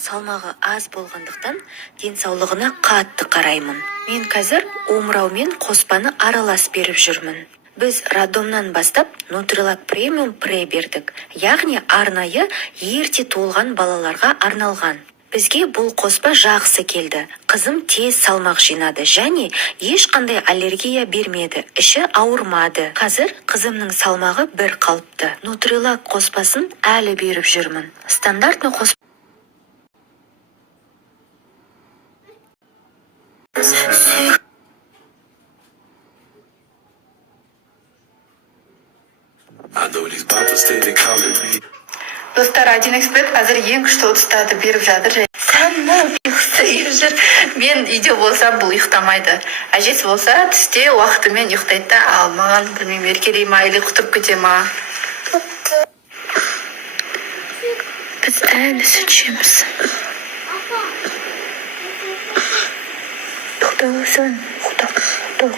салмағы аз болғандықтан денсаулығына қатты қараймын. Мен қазір омырау мен қоспаны аралас беріп жүрмін. Біз роддомнан бастап Нутрилак премиум пре бердік, яғни арнайы ерте туылған балаларға арналған. Бізге бұл қоспа жақсы келді. Қызым тез салмақ жинады және ешқандай аллергия бермеді, іші ауырмады. Қазір қызымның салмағы бір қалыпты. Нутрилак қоспасын әлі беріп жүрмін. Стандартный қоспа Достар, 1xbet қазір ең күшті ұтыстарды беріп жатыр. Сәнді ұйқысы жүр. Мен үйде болсам бұл ұйықтамайды. Әжесі болса түсте уақытымен ұйықтайды да, ал маған білмеймін, еркелей ма, или құтырып кете ма. Біз әлі сүт ішеміз. Ұйықта болсын, ұйықта.